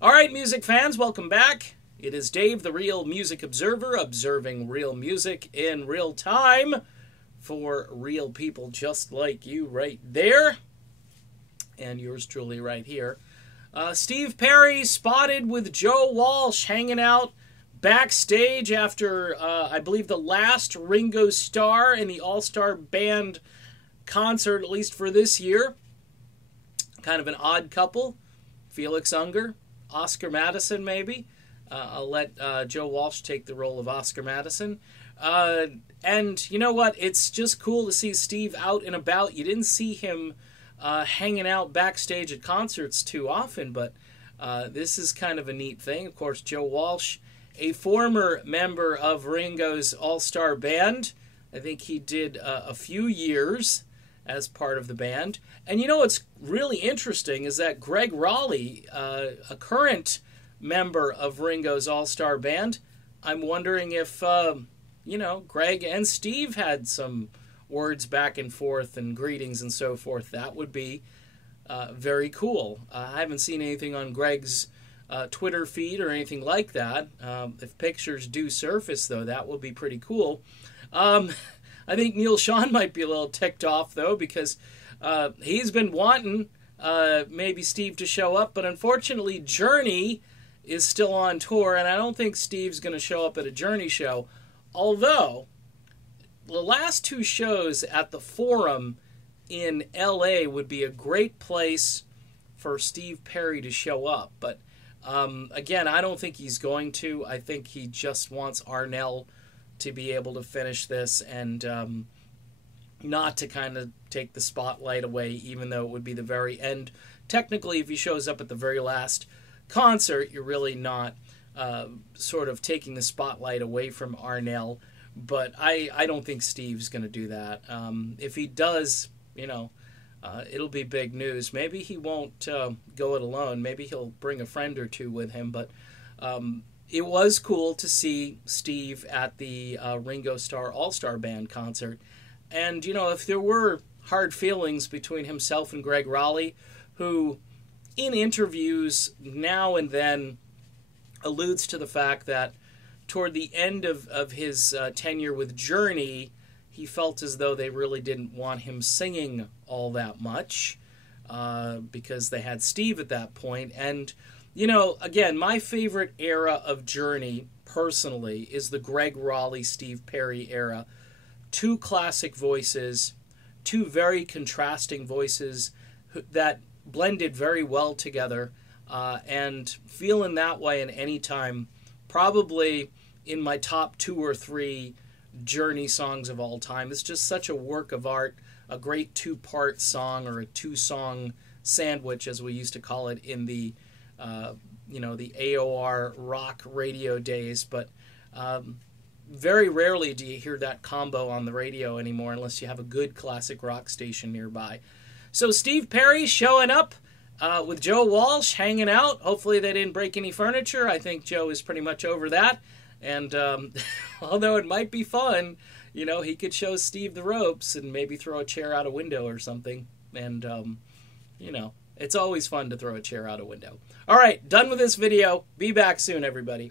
All right, music fans, welcome back. It is Dave, the Real Music Observer, observing real music in real time for real people just like you right there, and yours truly right here. Steve Perry spotted with Joe Walsh hanging out backstage after, I believe, the last Ringo Starr and the All-Star Band concert, at least for this year. Kind of an odd couple. Felix Unger, Oscar Madison, maybe. I'll let Joe Walsh take the role of Oscar Madison. And you know what? It's just cool to see Steve out and about. You didn't see him hanging out backstage at concerts too often, but this is kind of a neat thing. Of course, Joe Walsh, a former member of Ringo's All-Star Band. I think he did a few years as part of the band. And you know what's really interesting is that Greg Raleigh, a current member of Ringo's All-Star Band, I'm wondering if, Greg and Steve had some words back and forth and greetings and so forth. That would be very cool. I haven't seen anything on Greg's Twitter feed or anything like that. If pictures do surface, though, that would be pretty cool. I think Neil Sean might be a little ticked off, though, because he's been wanting maybe Steve to show up, but unfortunately Journey is still on tour, and I don't think Steve's going to show up at a Journey show, although the last two shows at the Forum in L.A. would be a great place for Steve Perry to show up, but again, I don't think he's going to. I think he just wants Arnell to be able to finish this and not to kind of take the spotlight away, even though it would be the very end. Technically, if he shows up at the very last concert, you're really not sort of taking the spotlight away from Arnell, but I don't think Steve's going to do that. If he does, it'll be big news. Maybe he won't go it alone. Maybe he'll bring a friend or two with him, but it was cool to see Steve at the Ringo Starr All-Star Band concert. And, if there were hard feelings between himself and Greg Raleigh, who in interviews now and then alludes to the fact that toward the end of his tenure with Journey, he felt as though they really didn't want him singing all that much because they had Steve at that point. And again, my favorite era of Journey, personally, is the Greg Raleigh, Steve Perry era. Two classic voices, two very contrasting voices that blended very well together, and feeling that way in any time, probably in my top 2 or 3 Journey songs of all time. It's just such a work of art, a great 2-part song, or a 2-song sandwich, as we used to call it in the the AOR rock radio days, but very rarely do you hear that combo on the radio anymore unless you have a good classic rock station nearby. So Steve Perry showing up with Joe Walsh hanging out. Hopefully they didn't break any furniture. I think Joe is pretty much over that. And although it might be fun, he could show Steve the ropes and maybe throw a chair out a window or something. And, it's always fun to throw a chair out a window. All right, done with this video. Be back soon, everybody.